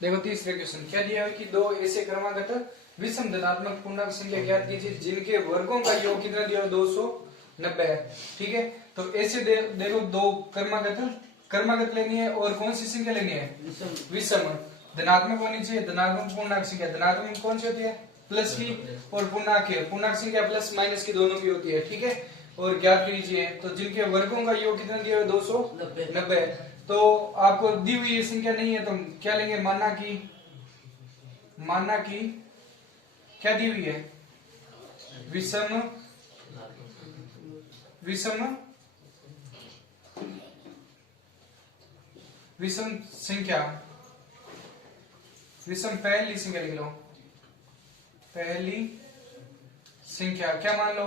देखो तीसरे क्वेश्चन क्या दिया है कि दो ऐसे क्रमागत विषम धनात्मक पूर्णांक संख्या ज्ञात कीजिए जिनके वर्गों का योग कितना दिया है 290 है। ठीक है, तो ऐसे देखो दो क्रमागत लेनी है और कौन सी संख्या लेनी है? विषम। धनात्मक होनी चाहिए, धनात्मक पूर्णांक संख्या। धनात्मक कौन सी होती है? प्लस की, और पूर्णांक संख्या प्लस माइनस की दोनों की होती है। ठीक है, और ज्ञात कीजिए तो जिनके वर्गों का योग कितना दिया है 290। तो आपको दी हुई ये संख्या नहीं है तो क्या लेंगे? माना कि क्या दी हुई है? विषम संख्या, विषम पहली संख्या लिख लो। पहली संख्या क्या मान लो?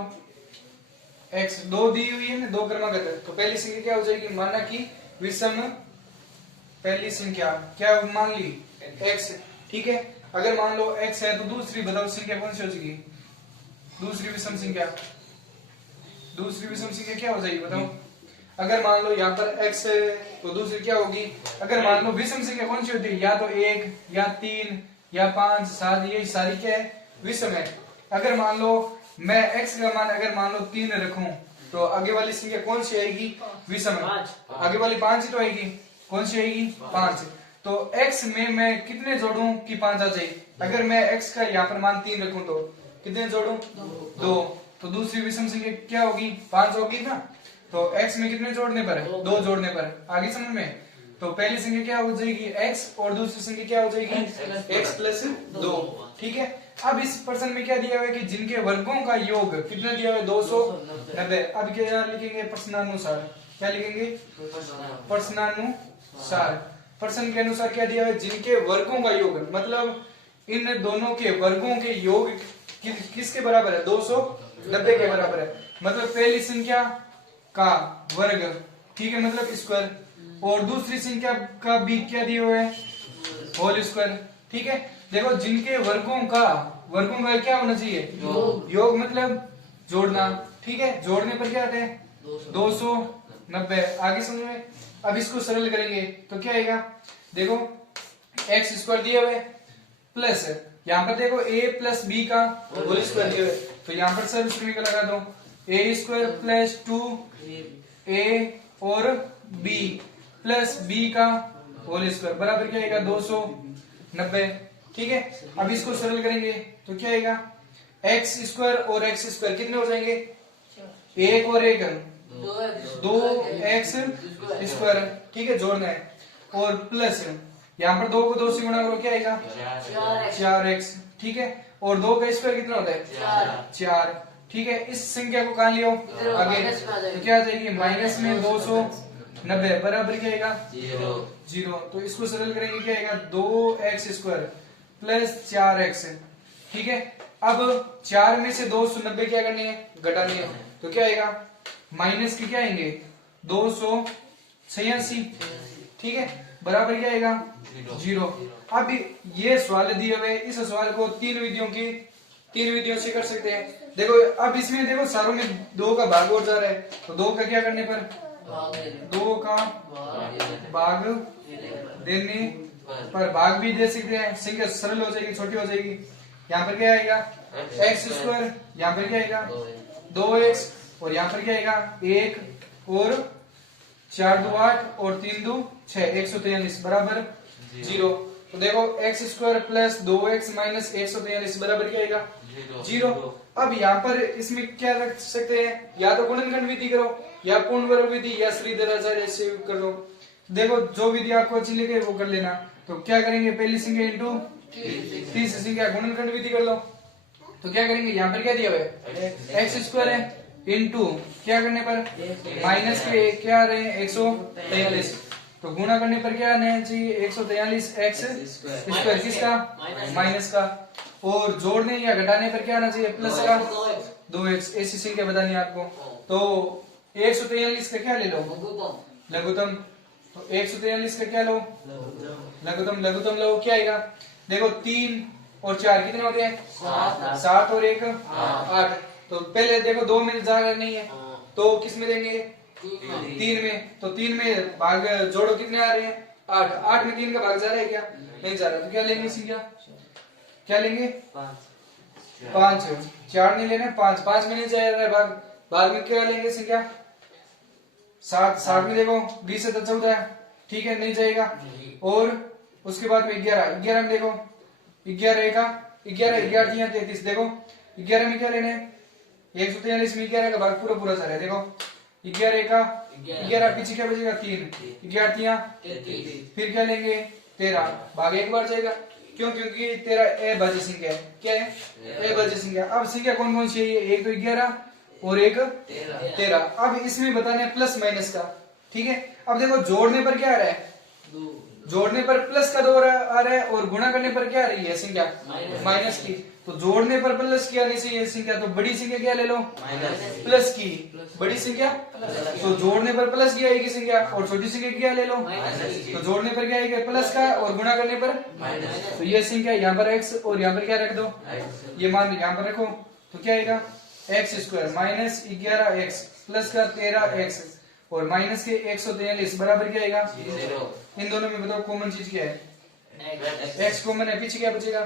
x दो दी हुई है ना, दो क्रमागत है, तो पहली संख्या क्या हो जाएगी? माना कि विषम पहली संख्या क्या मान ली? x। ठीक है, अगर मान लो x है तो दूसरी बताओ संख्या कौन सी हो जाएगी? दूसरी विषम संख्या क्या हो जाएगी बताओ? अगर मान लो यहाँ पर x है तो दूसरी क्या होगी? अगर मान लो विषम संख्या कौन सी होती है? या तो 1 या 3 या 5 7, ये सारी क्या है? विषम है। अगर मान लो मैं x का मान अगर मान लो 3 रखूं तो आगे वाली संख्या कौन सी आएगी? विषम है। आगे वाली 5 ही तो आएगी। कौन सी आएगी? 5। तो x में मैं कितने जोड़ूं कि 5 आ जाए? अगर मैं x का यहाँ पर मान 3 रखूं तो कितने जोड़ूं? 2। तो दूसरी विषम संख्या क्या होगी? 5 होगी ना। तो x में कितने जोड़ने पर? 2 जोड़ने पर। आगे समझ में? तो पहली संख्या क्या हो जाएगी? x, और दूसरी संख्या क्या हो जाएगी? x plus 2। ठीक है, अब इस प्रश्न में क्या दिया हुआ है कि जिनके वर्गों का योग कितना दिया हुआ है? 290। अब क्या लिखेंगे? प्रश्नानुसार। क्या लिखेंगे? प्रश्नानुसार। प्रश्न के अनुसार क्या दिया है? जिनके वर्गों का योग, मतलब इन दोनों के वर्गों के योग किसके बराबर है? 290 के बराबर है। मतलब पहली संख्या का वर्ग, ठीक है, मतलब स्क्वायर, और दूसरी संख्या का भी क्या दिया हुआ है? Whole square. ठीक है, देखो जिनके वर्गों का क्या होना चाहिए? योग मतलब जोड़ना। ठीक है, जोड़ने पर क्या आता है? 290। आगे समझ में? अब इसको सरल करेंगे तो क्या आएगा? देखो एक्स स्क्वायर दिया हुआ है प्लस यहाँ पर देखो a प्लस बी का होल स्क्वायर दिया हुआ है, तो यहाँ पर सरल समीकरण लगा दो। a स्क्वायर प्लस 2a और b प्लस b का होल स्क्वायर बराबर क्या आएगा? 290। ठीक है, अब इसको सरल करेंगे तो क्या आएगा? एक्स स्क्वायर और एक्स स्क्वायर कितने हो जाएंगे? 1 और 1 2x स्क्वायर। ठीक है, जोड़ना है, और प्लस यहाँ पर 2 को 2 से गुणा करो क्या आएगा? 4x। ठीक है, और 2 का स्क्वायर कितना होता है? 4। ठीक है, इस संख्या को कहाँ लियो? आगे, तो क्या आ जाएगी? माइनस में 290 बराबर क्या आएगा? 0। तो इसको सरल करेंगे क्या आएगा? 2x square plus 4x। ठीक है, अब 4 में से 290 क्या करनी है? घटानी है, तो क्या आएगा? माइनस के क्या आएंगे? 286। ठीक है, बराबर क्या आएगा? 0। अब ये सवाल दिए हुए, इस सवाल को तीन विधियों से कर सकते हैं। देखो अब इसमें देखो सारों में 2 का भाग और जा रहा है, तो 2 का क्या करने पर? 2 का भाग देने पर भाग भी दे सकते हैं, संख्या सरल हो जाएगी, छोटी हो जाएगी। यहाँ पर क्या आएगा? एक्स स्क्वायर, यहाँ पर क्या आएगा? 2x, और यहाँ पर क्या आएगा? 1 और 4 2 8 और 3 2 6 143 बराबर 0। तो देखो x square plus 2x minus 143 बराबर क्या आएगा? 0। अब यहाँ पर इसमें क्या रख सकते हैं? या तो गुणनखंड विधि करो, या पूर्ण वर्ग विधि, या श्रीधराचार्य से कर लो। देखो जो विधि आपको अच्छी लगे वो कर लेना। तो क्या करेंगे? पहली संख्या इंटू तीसरी संख्या, गुणनखंड विधि कर लो। तो क्या करेंगे? यहाँ पर क्या दिया हुआ है? एक्स स्क्वायर है इंटू क्या करने पर? माइनस के क्या आ रहे हैं? 143। तो गुणा करने पर क्या आना चाहिए? 143 एक्स स्क्वायर, किसका? माइनस का। और जोड़ने या घटाने पर क्या आना चाहिए? प्लस का 2x। ऐसी संख्या बतानी है आपको। तो 143 का क्या ले लो? लघुत्तम। तो 143 का क्या लो? लघुत्तम लो। क्या आएगा? देखो 3 और 4 कितने होते हैं? 7 और 1 8। तो पहले देखो 2 में जा रहा नहीं है, तो किस में देंगे? 3 में। तो 3 में भाग जोड़ो कितने आ रहे हैं? 8, 8 में 3 का भाग जा रहा है क्या? नहीं जा रहा, तो क्या लेंगे संख्या? क्या लेंगे? 5। 4 नहीं लेना, 5। 5 में नहीं जा रहा है भाग, भाग में क्या लेंगे संख्या? 7। 7 में देखो 20 से 14 है, ठीक है, नहीं जाएगा। और उसके बाद में 11, 11 में देखो 11 का 11, 11 33, देखो 11 में क्या लेने? 143 में 11 का भाग पूरा पूरा जा रहा है, देखो 11 का 11, पीछे क्या बचेगा? 3, 11 33, फिर क्या लेंगे? 13, भाग एक बार जाएगा, क्यों? क्योंकि 13 अभाज्य संख्या है। क्या है? अभाज्य संख्या। अब संख्या कौन कौन सी है? एक तो 11 और एक 13। अब इसमें बताने प्लस माइनस का, ठीक है। अब देखो जोड़ने पर क्या आ रहा है? जोड़ने पर प्लस का 2 आ रहा है और गुणा करने पर क्या आ रही है संख्या? माइनस की। तो जोड़ने पर प्लस की आने से ये संख्या, तो बड़ी संख्या क्या ले लो? प्लस की। बड़ी संख्या, तो जोड़ने पर प्लस की आएगी संख्या, और छोटी संख्या क्या ले लो? तो जोड़ने पर क्या आएगा? प्लस का, और गुणा करने पर माइनस। तो ये संख्या यहाँ पर x और यहाँ पर क्या रख दो? ये मान यहाँ पर रखो, तो क्या आएगा? x² माइनस 11x प्लस का 13x और माइनस के 143 बराबर क्या आएगा? 0। इन दोनों में बताओ कॉमन चीज क्या है? x कॉमन है, पीछे क्या बचेगा?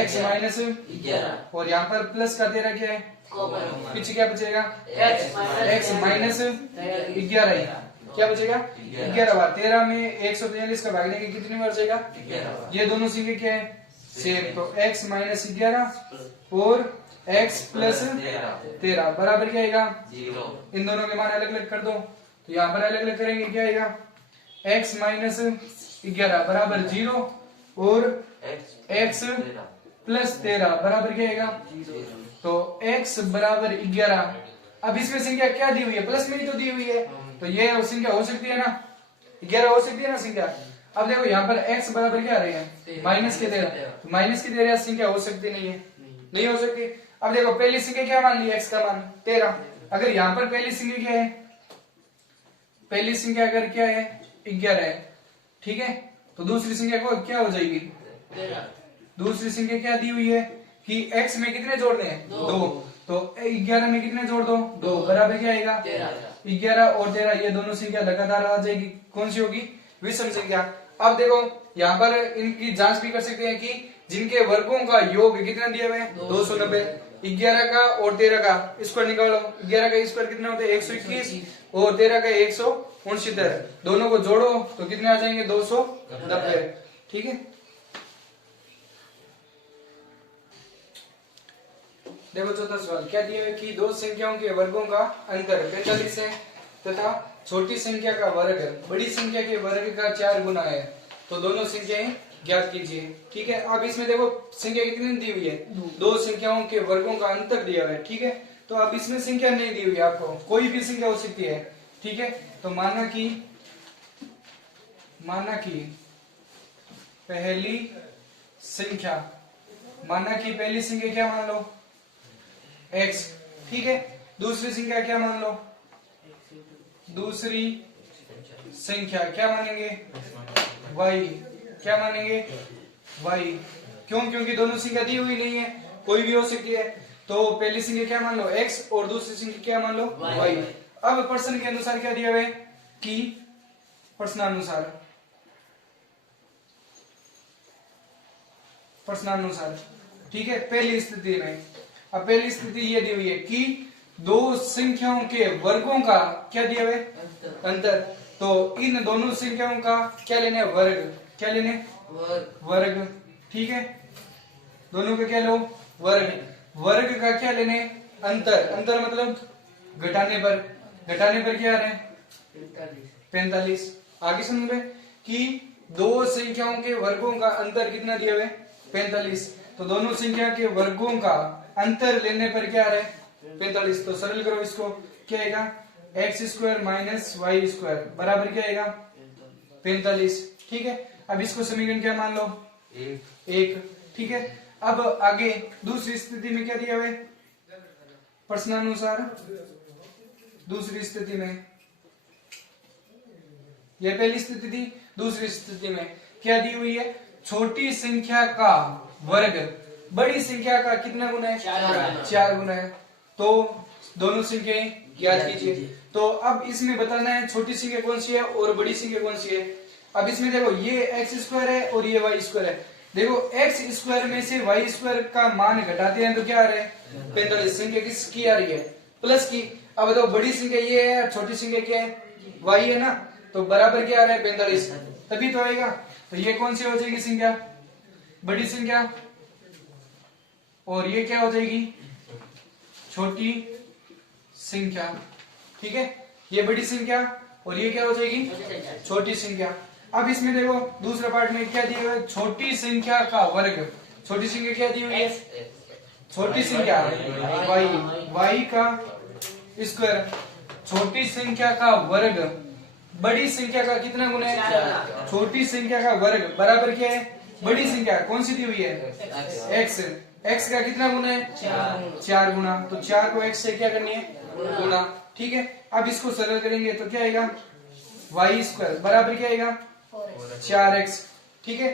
x माइनस 11 और यहाँ पर प्लस का 13 क्या है? पीछे क्या बचेगा? x माइनस 11 है, क्या बचेगा? 11 बार 13 में 143 का भाग लेंगे कितनी बार जाएगा? ये दोनों संख्या क्या है? सेम। तो x माइनस 11 और x प्लस 13 बराबर क्या आएगा? 0। इन दोनों के मान अलग अलग कर दो, तो यहाँ पर अलग अलग करेंगे, क्या आएगा? x माइनस 11 बराबर 0 और x प्लस 13 बराबर क्या आएगा? तो x बराबर 11। अब इसमें संख्या क्या दी हुई है? प्लस में ही तो दी हुई है, तो ये संख्या हो सकती है ना? 11 हो सकती है ना संख्या? अब देखो यहाँ पर x बराबर क्या आ रही है? माइनस के 13, तो माइनस की 13 संख्या हो सकती नहीं है, नहीं हो सकती। अब देखो पहली संख्या क्या मान ली? x का मान 13। अगर यहाँ पर पहली संख्या क्या है? पहली संख्या अगर क्या है? 11 है, ठीक है, तो दूसरी संख्या को क्या हो जाएगी? 13। दूसरी संख्या क्या दी हुई है कि x में कितने जोड़ने हैं? 2। तो 11 में कितने जोड़ दो? 2 बराबर क्या आएगा? 11 और 13, ये दोनों संख्या लगातार आ जाएगी, कौन सी होगी? विषम संख्या। अब देखो यहाँ पर इनकी जांच भी कर सकते हैं कि जिनके वर्गों का योग कितना दिया हुआ है? 290। 11 का और 13 का स्क्वायर निकालो, 11 का स्क्वायर कितना होता है? 121 और 13 का 169, दोनों को जोड़ो तो कितने आ जाएंगे? 290, ठीक है। देखो चौथा सवाल क्या दिया है कि दो संख्याओं के वर्गों का अंतर 45 है तथा छोटी संख्या का वर्ग बड़ी संख्या के वर्ग का 4 गुना है, तो दोनों संख्याएं ज्ञात कीजिए, ठीक है। अब इसमें देखो संख्या कितनी दी हुई है? दो संख्याओं के वर्गों का अंतर दिया हुआ है, ठीक है। तो अब इसमें संख्या नहीं दी हुई है, आपको कोई भी संख्या हो सकती है, ठीक है। तो माना कि पहली संख्या, माना कि पहली संख्या क्या मान लो? x, ठीक है। दूसरी संख्या क्या मान लो? दूसरी संख्या क्या मानेंगे? y, क्या मानेंगे? y, क्यों? क्योंकि दोनों संख्या दी हुई नहीं है, कोई भी हो सकती है। तो पहली संख्या क्या मान लो? x और दूसरी संख्या क्या मान लो? y। अब प्रश्न के अनुसार क्या दिया हुआ है कि प्रश्नानुसार, ठीक है। पहली स्थिति में, अब पहली स्थिति ये दी हुई है कि दो संख्याओं के वर्गों का क्या दिया हुआ है? अंतर। तो इन दोनों संख्याओं का क्या लेने? वर्ग। क्या लेने? वर्ग, ठीक है। दोनों का क्या लो? वर्ग। वर्ग का क्या लेने? अंतर। अंतर मतलब घटाने पर क्या आ रहे हैं? 45। आगे सुन रहे कि दो संख्याओं के वर्गों का अंतर कितना दिया हुआ है? 45। तो दोनों संख्या के वर्गों का अंतर लेने पर क्या आ रहा है? 45। तो सरल करो इसको, क्या आएगा? x² माइनस y² बराबर क्या आएगा? 45, ठीक है। अब इसको समीकरण क्या मान लो? 1, ठीक है। अब आगे दूसरी स्थिति में क्या दिया हुआ है? प्रश्नानुसार दूसरी स्थिति में, यह पहली स्थिति थी, दूसरी स्थिति में क्या दी हुई है? छोटी संख्या का वर्ग बड़ी संख्या का कितना गुना है? 4 गुना है। तो दोनों संख्याएं ज्ञात कीजिए। तो अब इसमें बताना है छोटी संख्या कौन सी है और बड़ी संख्या कौन सी है। अब इसमें देखो ये एक्स स्क्वायर है और ये वाई स्क्वायर है। देखो एक्स स्क्वायर में से वाई स्क्वायर का मान घटाते हैं तो क्या आ रहा है 45। संख्या किसकी आ रही है प्लस की। अब बताओ बड़ी संख्या ये है और छोटी संख्या क्या है वाई है ना, तो बराबर क्या आ रहा है 45, तभी तो आएगा। तो ये कौन सी हो जाएगी संख्या बड़ी संख्या और ये क्या हो जाएगी छोटी संख्या। ठीक है, ये बड़ी संख्या और ये क्या हो जाएगी छोटी संख्या। अब इसमें देखो दूसरा पार्ट में क्या दिया हुआ है छोटी संख्या का वर्ग। छोटी संख्या क्या दी हुई है छोटी संख्या वाई, वाई का स्क्वायर, छोटी संख्या का वर्ग बड़ी संख्या का कितना गुना है छोटी संख्या का वर्ग बराबर क्या है बड़ी संख्या कौन सी दी हुई है एक्स, एक्स का कितना गुना है 4 गुना, तो 4 को एक्स से क्या करनी है गुना। ठीक है, अब इसको सरल करेंगे तो क्या आएगा वाई स्क्वायर बराबर क्या आएगा 4x। ठीक है,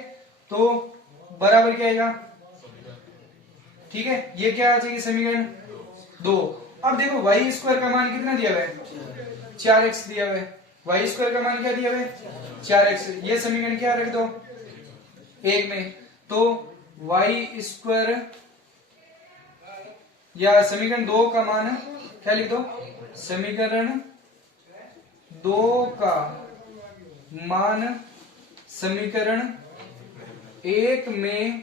तो बराबर क्या आएगा ठीक है, ये क्या आ जाएगी समीकरण 2। अब देखो वाई स्क्वायर का मान कितना दिया हुआ है 4x दिया हुआ है, वाई स्क्वायर का मान क्या दिया हुआ है 4x। ये समीकरण क्या रख दो 1 में, तो वाई स्क्वायर या समीकरण 2 का मान क्या लिख दो समीकरण 2 का मान समीकरण 1 में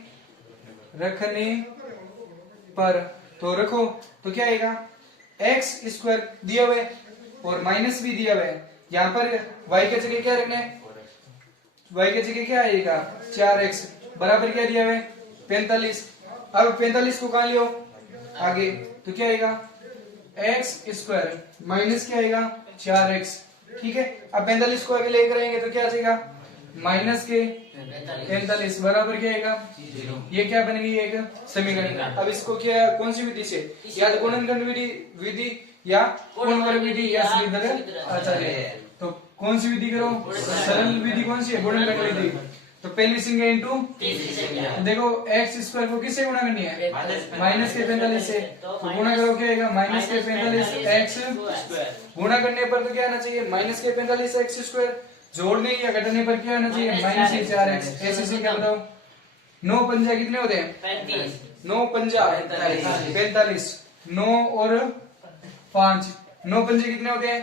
रखने पर, तो रखो तो क्या आएगा एक्स स्क्वायर दिया हुआ है और माइनस भी दिया हुआ है। यहाँ पर y की जगह क्या रखना है y की जगह क्या आएगा 4x बराबर क्या दिया हुआ है 45। अब 45 को कहा लियो आगे, तो क्या आएगा एक्स स्क्वायर माइनस क्या आएगा 4x। ठीक है, अब 45 को आगे लेकर आएंगे तो क्या आ जाएगा माइनस के 45 बराबर क्या आएगा ये क्या बनेगी एक समीकरण। अब इसको क्या कौन सी विधि से, या तो गुणनखंड विधि या गुणनवर्ग विधि या श्रीधर आचार्य, तो कौन सी विधि करो सरल विधि कौन सी है गुणनखंड विधि। तो पहली संख्या इंटू देखो एक्स स्क्वायर को किससे गुणा करनी है माइनस के 45 से, तो गुणा करो क्या आएगा माइनस के 45 एक्स, गुणा करने पर तो क्या आना चाहिए माइनस के 45 एक्स स्क्वायर, जोड़ने या घटाने पर क्या आना चाहिए माइनस के 4x। ऐसे से क्या बताओ 9 पंजा कितने होते हैं 9 पंजा 45, 9 और 5 9 पंजे कितने होते हैं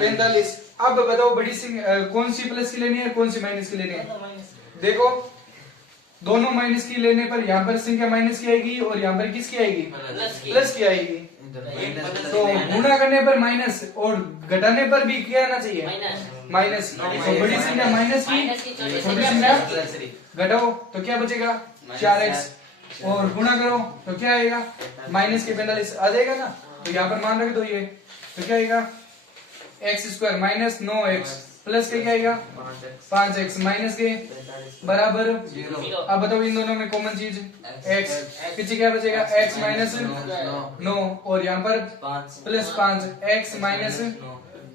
45। अब बताओ बड़ी कौन सी प्लस की लेनी है कौन सी माइनस की लेनी है। देखो दोनों माइनस की लेने पर यहाँ पर संख्या माइनस की आएगी और यहाँ पर किसकी आएगी प्लस की आएगी। तो गुणा करने पर माइनस और घटाने पर भी क्या आना चाहिए माइनस। तो बड़ी संख्या माइनस की छोटी संख्या घटाओ तो क्या बचेगा 4x और गुणा करो तो क्या आएगा माइनस के 45 आ जाएगा ना। तो यहाँ पर मान रख दो ये, तो क्या आएगा x square minus 9x plus के क्या आएगा 5x माइनस के बराबर 0। अब बताओ इन दोनों में कॉमन चीज x, पीछे क्या बचेगा x माइनस 9 और यहाँ पर प्लस 5 x माइनस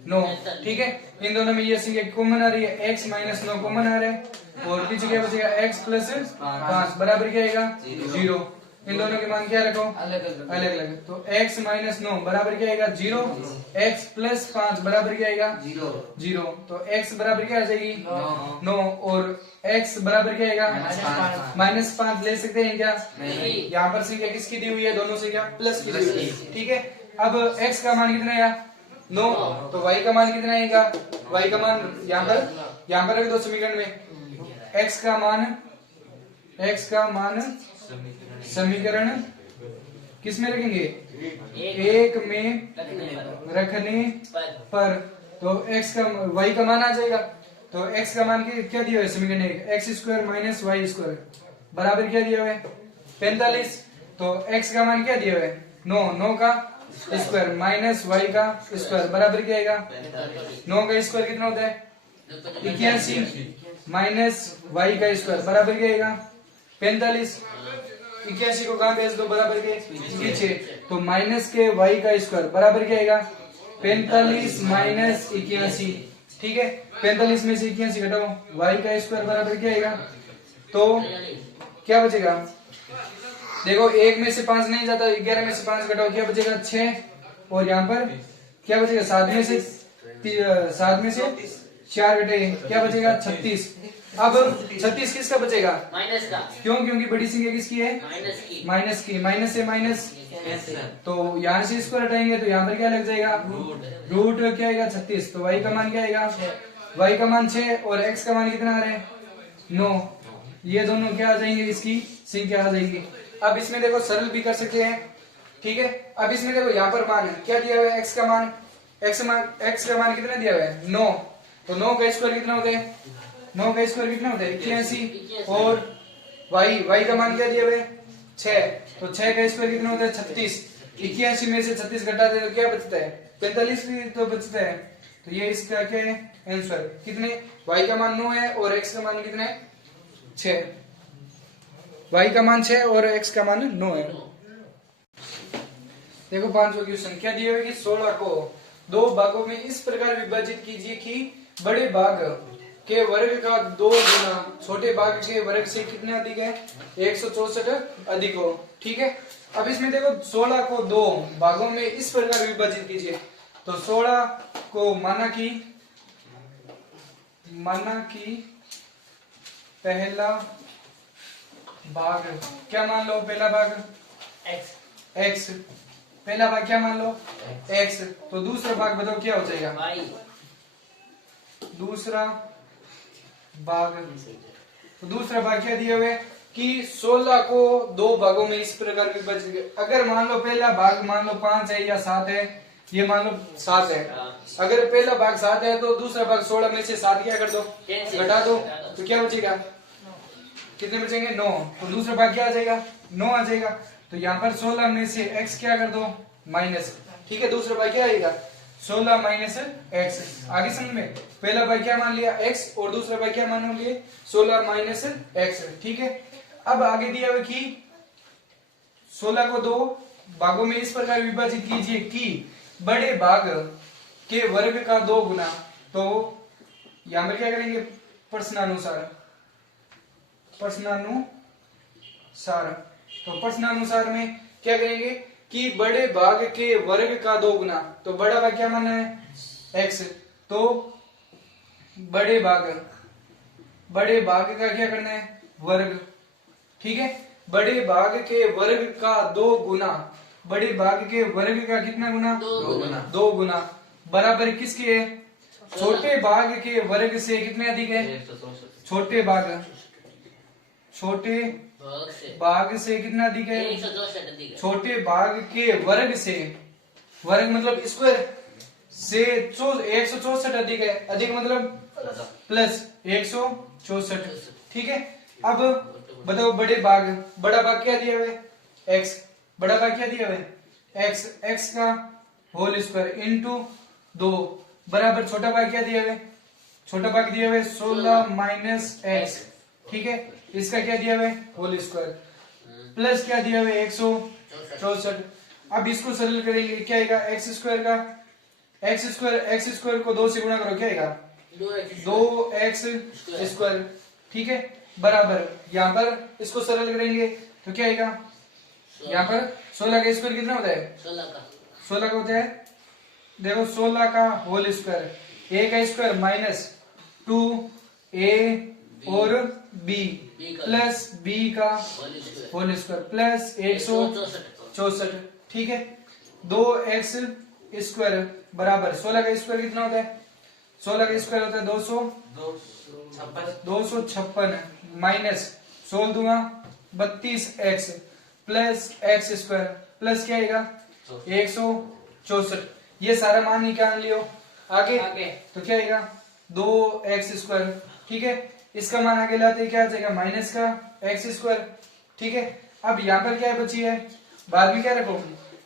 9। ठीक है, इन दोनों में ये संख्या कॉमन आ रही है x माइनस 9 कॉमन आ रहा है और पीछे क्या बचेगा x प्लस 5 बराबर क्या आएगा 0। इन दोनों के मान क्या रखो अलग अलग, तो x माइनस 9 बराबर क्या आएगा 0, x प्लस 5 बराबर क्या आएगा 0। तो x बराबर क्या आ जाएगी 9 और x बराबर क्या आएगा -5 ले सकते हैं क्या, यहाँ पर संख्या किसकी दी हुई है दोनों संख्या प्लस की दी हुई है। ठीक है, अब x का मान कितना आया 9, तो y का मान कितना आएगा y का मान यहाँ पर रख दो समीकरण में x का मान समीकरण किस में रखेंगे 1 में रखने पर, तो x का y का मान आ जाएगा। तो x का मान क्या दिया है समीकरण 1 x square minus y square बराबर क्या दिया हुआ है 45। तो x का मान क्या दिया हुआ है 9 का स्क्वायर माइनस वाई का स्क्वायर बराबर क्या आएगा 9 का स्क्वायर कितना होता है 81 माइनस वाई का स्क्वायर बराबर क्या आएगा 45। 81 को कहाँ भेज दो बराबर के पीछे, तो माइनस के y का स्क्वायर बराबर क्या आएगा 45 माइनस 81। ठीक है, 45 में से 81 घटाओ y का स्क्वायर बराबर क्या आएगा, तो क्या बचेगा देखो 1 में से 5 नहीं जाता, 11 में से 5 घटाओ क्या बचेगा 6 और यहाँ पर क्या बचेगा 7 में से 4 घटे क्या बचेगा 36। अब 36 किसका बचेगा माइनस का। क्यों क्योंकि बड़ी संख्या किसकी है माइनस की। माइनस की। माइनस से माइनस कैंसिल। तो यहाँ से इसको हटाएंगे तो यहाँ पर क्या लग जाएगा रूट क्या आएगा 36। तो y का मान क्या आएगा y का मान 6 और x का मान कितना आ रहा है 9। ये दोनों क्या आ जाएंगे इसकी संख्या आ जाएगी। अब इसमें देखो सरल भी कर सकते हैं ठीक है। अब इसमें देखो यहाँ पर मान क्या दिया हुआ है x का मान कितना दिया हुआ है 9। तो 9 का स्क्वायर कितना होता है 9 का स्क्वायर कितना होता है 81 और y का मान क्या दिया हुआ है 6। तो 6 का स्क्वायर कितना होता है 36। 81 में से 36 घटा दे तो क्या बचता है 45 भी तो बचता है। तो ये इसका क्या है आंसर कितने y का मान 9 है और x का मान कितना है 6। y का मान 6 और x का मान 9 है। देखो 5वां क्वेश्चन क्या दिया हुआ है कि 16 को दो भागों में इस प्रकार विभाजित कीजिए कि बड़े भाग के वर्ग का 2 गुना छोटे भाग के वर्ग से कितने अधिक है 164 अधिक हो। ठीक है। अब इसमें देखो 16 को दो भागों में इस प्रकार विभाजित कीजिए। तो 16 को माना कि पहला भाग क्या मान लो पहला भाग x पहला भाग क्या मान लो x। तो दूसरा भाग बताओ क्या हो जाएगा दूसरा भाग क्या दिया हुआ है कि 16 को दो भागों में इस प्रकार विभाजित। अगर मान लो पहला भाग मान लो 5 है या 7 है ये मान लो 7 है। अगर पहला भाग 7 है तो दूसरा भाग 16 में से 7 क्या कर दो घटा दो तो क्या बचेगा कितने बचेंगे 9। तो दूसरा भाग क्या आ जाएगा 9 आ जाएगा। तो यहाँ पर 16 में से x क्या कर दो माइनस। ठीक है। दूसरा भाग क्या आएगा 16 माइनस एक्स। आगे समझ में पहला भाग क्या मान लिया x और दूसरा भाग क्या मान लिए 16 माइनस एक्स। ठीक है। अब आगे दिया हुआ कि 16 को दो भागों में इस प्रकार विभाजित कीजिए कि बड़े भाग के वर्ग का 2 गुना। तो यहां पर क्या करेंगे प्रश्नानुसार। तो प्रश्नानुसार में क्या करेंगे कि बड़े भाग के वर्ग का 2 गुना। तो बड़ा भाग क्या माना है x। तो बड़े भाग का क्या करना है वर्ग। ठीक है। बड़े भाग के वर्ग का 2 गुना। बड़े भाग के वर्ग का कितना गुना 2 गुना बराबर किसके है छोटे भाग के वर्ग से कितने अधिक है छोटे भाग से कितना अधिक है छोटे भाग के वर्ग से वर्ग मतलब स्क्वायर से 164 अधिक है। अधिक मतलब प्लस 164। ठीक है। अब बताओ बड़ा भाग क्या दिया हुआ है x। बड़ा भाग क्या दिया हुआ है x का होल स्क्वायर इंटू 2 बराबर छोटा भाग क्या दिया हुआ है छोटा भाग दिया हुआ है 16 माइनस एक्स। ठीक है। इसका क्या दिया हुआ है होल स्क्वायर प्लस क्या दिया हुआ है 164। अब इसको सरल करेंगे क्या आएगा एक्स स्क्वायर को 2 से गुणा करो क्या आएगा 2x स्क्वायर। ठीक है। बराबर यहाँ पर इसको सरल करेंगे तो क्या आएगा यहाँ पर 16 का स्क्वायर कितना होता है 16 का होता है देखो 16 का होल स्क्वायर a का स्क्वायर माइनस 2a और b प्लस b का होल स्क्वायर प्लस 164। ठीक है। 2x स्क्वायर बराबर 16 का स्क्वायर कितना होता है 16 का स्क्वायर होता है 256 माइनस 16 दूंगा 32x plus x square plus क्या आएगा 164। ये सारा मान निकाल लियो आगे तो क्या आएगा 2x स्क्वायर। ठीक है। इसका मान आगे लाते क्या आ जाएगा माइनस का x स्क्वायर। ठीक है। अब यहाँ पर क्या बची है बाद में क्या रखो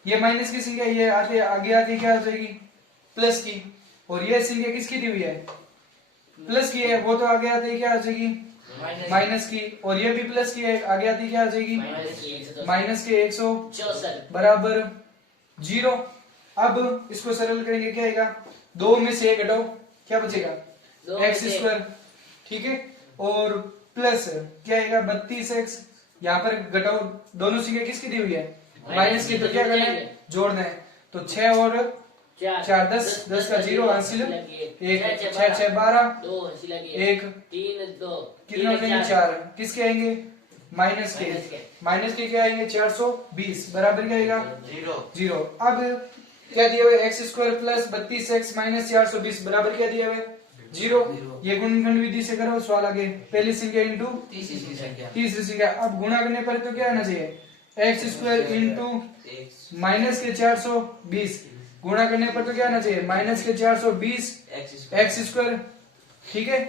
ये माइनस की संख्या ये आगे आती क्या आ जाएगी प्लस की और ये संख्या किसकी दी हुई है प्लस की है वो तो आगे आती क्या आ जाएगी माइनस की और ये भी प्लस की है आगे आती क्या आ जाएगी माइनस के 164 बराबर 0। अब इसको सरल करेंगे क्या आएगा 2 में से 1 घटाओ क्या बचेगा एक्स स्क्वायर। ठीक है। और प्लस क्या आएगा 32x यहाँ पर घटाओ दोनों संख्या किसकी दी हुई है माइनस की तो क्या करना है जोड़ना है। तो 6 और 4 10 10 का 0 हासिल 1 6 6 12 2 हासिल 1 3 2 कितना हो जाएंगे 4 किसके आएंगे माइनस के क्या आएंगे 420 बराबर क्या आएगा 0। अब क्या दिया हुआ है x² प्लस 32x माइनस 420 बराबर क्या दिया हुआ है 0। ये गुणनखंड विधि से करो सवाल आगे पहली संख्या इंटू तीसरी संख्या। अब गुणा करने पर तो क्या आना चाहिए x² इंटू माइनस के 420 गुणा करने पर तो क्या आना चाहिए माइनस के 420 x²। ठीक है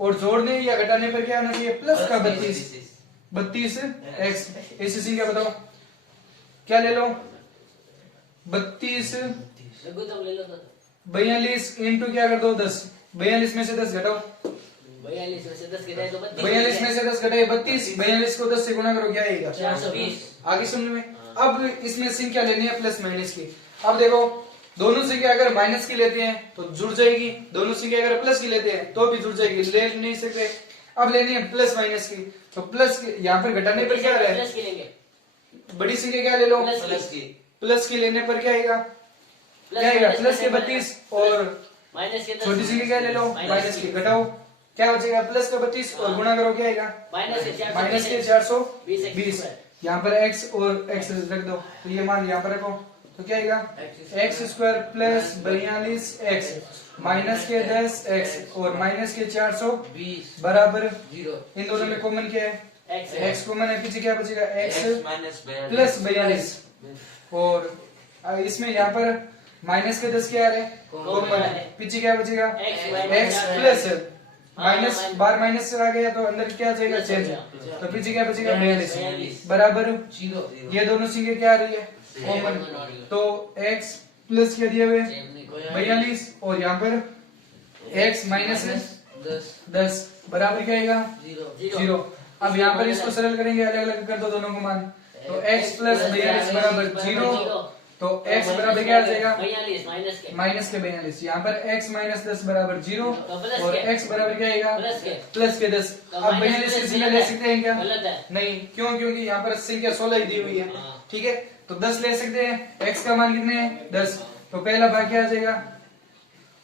और जोड़ने या घटाने पर क्या आना चाहिए प्लस का 32 x। ऐसी संख्या बताओ क्या ले लो 32 42 इंटू क्या कर दो 10 42 में से 10 घटाओ 42 में से 10 घटाए तो 42 में से 10 घटाए 32 42 को 10 से गुणा करो क्या आएगा 420। आगे सुनने में अब इसमें संख्या लेनी है प्लस माइनस की। अब देखो दोनों संख्या अगर माइनस की लेते हैं तो जुड़ जाएगी, दोनों संख्या अगर प्लस की लेते हैं तो भी जुड़ जाएगी, ले नहीं सकते। अब लेनी है प्लस माइनस की तो प्लस यहाँ पर घटाने पर क्या रहा है बड़ी संख्या क्या ले लो प्लस की लेने पर क्या आएगा प्लस के 32 और छोटी संख्या क्या ले लो माइनस की घटाओ क्या बचेगा प्लस का 32 और गुणा करो क्या आएगा माइनस के 420। यहाँ पर x और x रख दो तो ये मान यहाँ पर रखो तो क्या आएगा x² प्लस 42x माइनस के 10x और माइनस के 420 बराबर 0। इन दोनों में कॉमन क्या है x कॉमन है पीछे क्या बचेगा x प्लस 42 और इसमें यहाँ पर माइनस के 10 क्या है कॉमन है पीछे क्या बचेगा x प्लस माइनस बार माइनस से आ गया तो अंदर क्या जाएगा चेंज तो पीछे क्या बचेगा 42 बराबर 0। ये दोनों संख्या क्या आ रही है कॉमन तो x प्लस क्या दिया हुआ है 42 और यहाँ पर x माइनस 10 बराबर क्या आएगा 0। अब यहाँ पर इसको सरल करेंगे अलग अलग कर दो दोनों को मान तो x प्लस 42 बराबर 0 तो x बराबर क्या आ जाएगा माइनस के 42 यहाँ पर x माइनस 10 बराबर 0 और x बराबर क्या आएगा प्लस के 10। अब 42 की संख्या ले सकते हैं क्या नहीं क्यों क्योंकि यहाँ पर संख्या 16 ही दी हुई है। ठीक है तो 10 ले सकते हैं x का मान कितने हैं 10 तो पहला भाग क्या आ जाएगा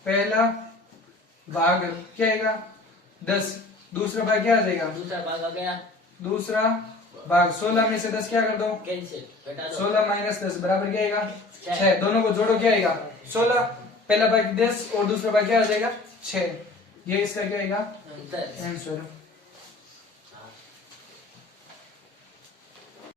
पहला भाग क्या आएगा 10 दूसरा भाग क्या आ जाएगा दूसरा भाग 16 में से 10 क्या कर दो 16 माइनस 10 बराबर क्या आएगा 6। दोनों को जोड़ो क्या आएगा 16 पहला भाग 10 और दूसरा भाग क्या आ जाएगा 6। ये इसका क्या आएगा आंसर।